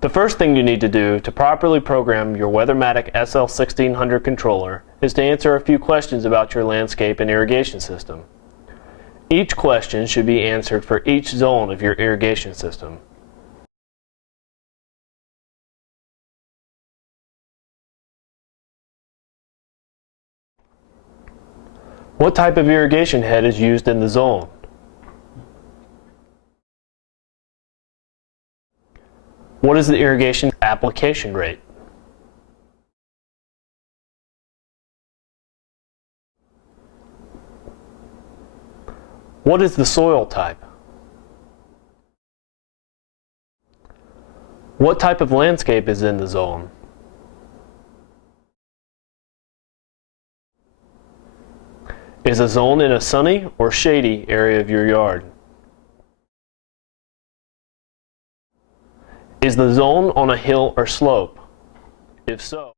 The first thing you need to do to properly program your Weathermatic SL1600 controller is to answer a few questions about your landscape and irrigation system. Each question should be answered for each zone of your irrigation system. What type of irrigation head is used in the zone? What is the irrigation application rate? What is the soil type? What type of landscape is in the zone? Is a zone in a sunny or shady area of your yard? Is the zone on a hill or slope? If so,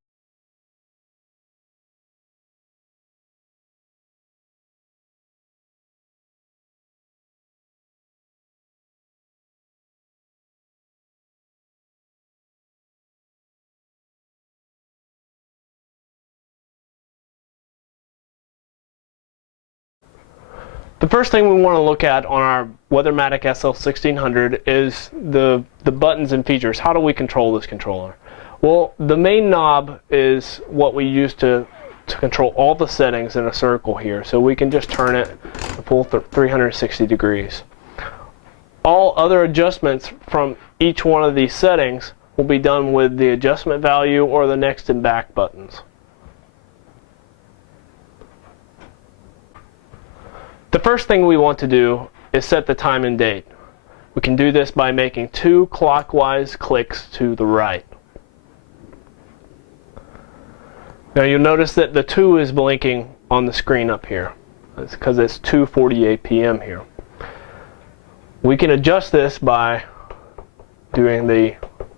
the first thing we want to look at on our Weathermatic SL1600 is the buttons and features. How do we control this controller? Well, the main knob is what we use to control all the settings in a circle here. So we can just turn it a full 360 degrees. All other adjustments from each one of these settings will be done with the adjustment value or the next and back buttons. The first thing we want to do is set the time and date. We can do this by making 2 clockwise clicks to the right. Now you'll notice that the 2 is blinking on the screen up here. That's because it's 2:48 p.m. here. We can adjust this by doing the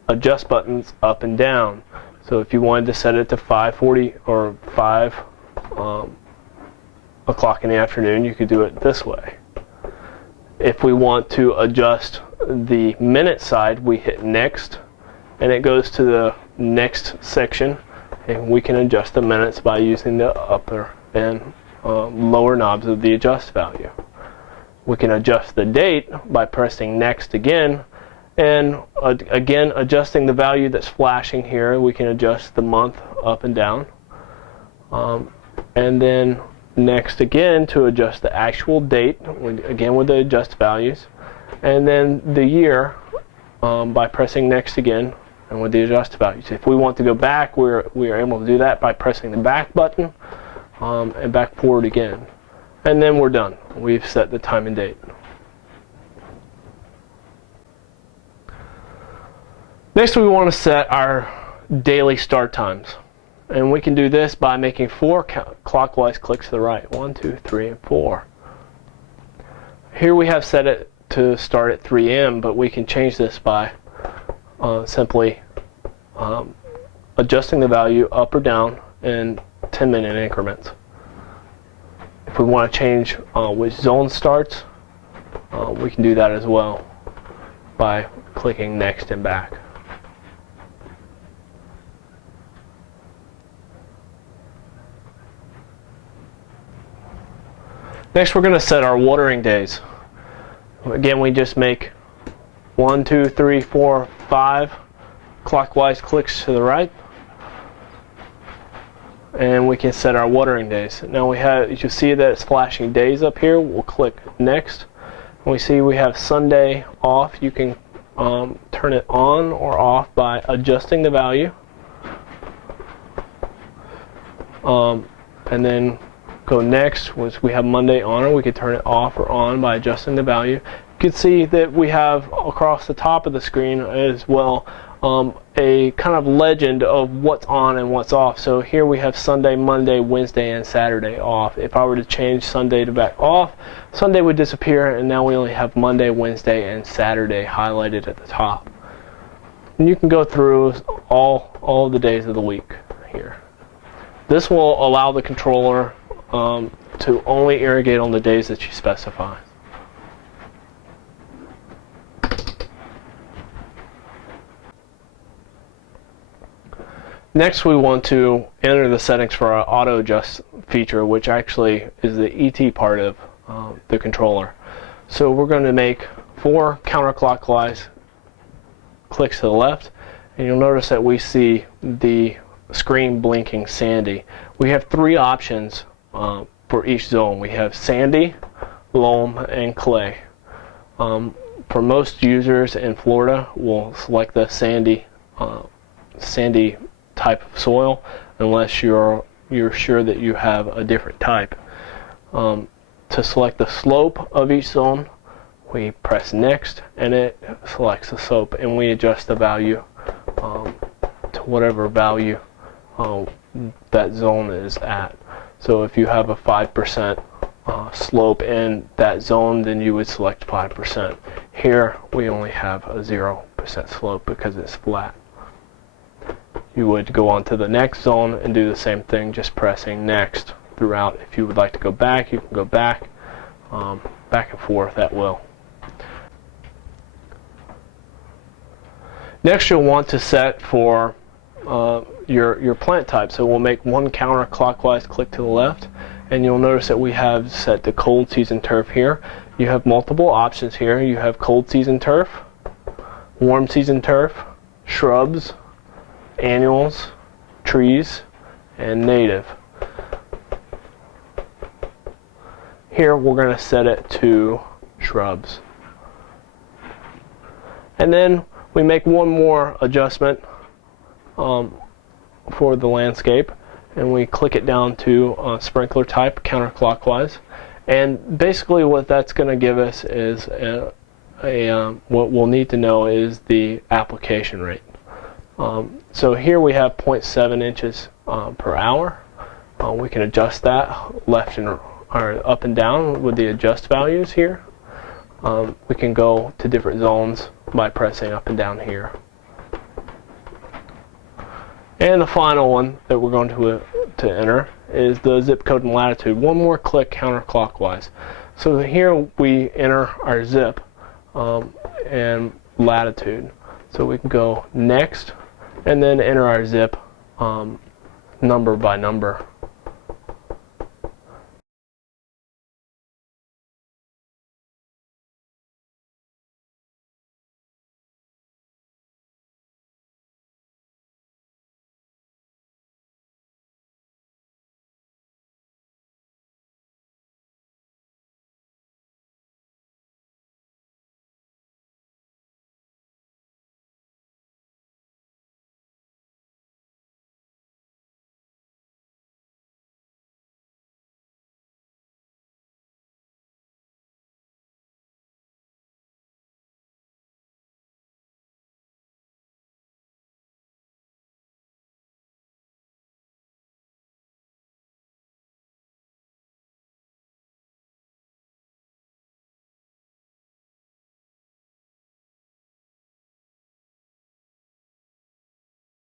adjust buttons up and down. So if you wanted to set it to 5:40 or 5 o'clock in the afternoon, you could do it this way. If we want to adjust the minute side, we hit next and it goes to the next section, and we can adjust the minutes by using the upper and lower knobs of the adjust value. We can adjust the date by pressing next again, and again adjusting the value that's flashing here. We can adjust the month up and down, and then next again to adjust the actual date, again with the adjust values, and then the year by pressing next again and with the adjust values. If we want to go back, we are able to do that by pressing the back button and back forward again. And then we're done. We've set the time and date. Next, we want to set our daily start times. And we can do this by making 4 clockwise clicks to the right. 1, 2, 3, and 4. Here we have set it to start at 3 a.m., but we can change this by simply adjusting the value up or down in 10-minute increments. If we want to change which zone starts, we can do that as well by clicking next and back. Next, we're going to set our watering days. Again, we just make 1, 2, 3, 4, 5 clockwise clicks to the right, and we can set our watering days. Now we have, you see that it's flashing days up here. We'll click next, and we see we have Sunday off. You can turn it on or off by adjusting the value, and then go next. Once we have Monday on, or we could turn it off or on by adjusting the value. You can see that we have across the top of the screen as well a kind of legend of what's on and what's off. So here we have Sunday, Monday, Wednesday, and Saturday off. If I were to change Sunday to back off, Sunday would disappear, and now we only have Monday, Wednesday, and Saturday highlighted at the top. And you can go through all the days of the week here. This will allow the controller to only irrigate on the days that you specify. Next, we want to enter the settings for our auto adjust feature, which actually is the ET part of the controller. So we're going to make 4 counterclockwise clicks to the left, and you'll notice that we see the screen blinking sandy. We have 3 options for each zone. We have sandy, loam, and clay. For most users in Florida, we'll select the sandy type of soil, unless you're sure that you have a different type. To select the slope of each zone, we press next, and it selects the slope, and we adjust the value to whatever value that zone is at. So if you have a 5% slope in that zone, then you would select 5%. Here we only have a 0% slope because it's flat. You would go on to the next zone and do the same thing, just pressing next throughout. If you would like to go back, you can go back and forth at will. Next, you'll want to set for your plant type. So we'll make 1 counterclockwise click to the left, and you'll notice that we have set the cold season turf here. You have multiple options here. You have cold season turf, warm season turf, shrubs, annuals, trees, and native. Here we're going to set it to shrubs. And then we make one more adjustment for the landscape, and we click it down to sprinkler type counterclockwise. And basically what that's going to give us is what we'll need to know is the application rate. So here we have 0.7 inches per hour. We can adjust that left and or up and down with the adjust values here. We can go to different zones by pressing up and down here. And the final one that we're going to enter is the zip code and latitude. One more click counterclockwise. So here we enter our zip and latitude. So we can go next and then enter our zip number by number.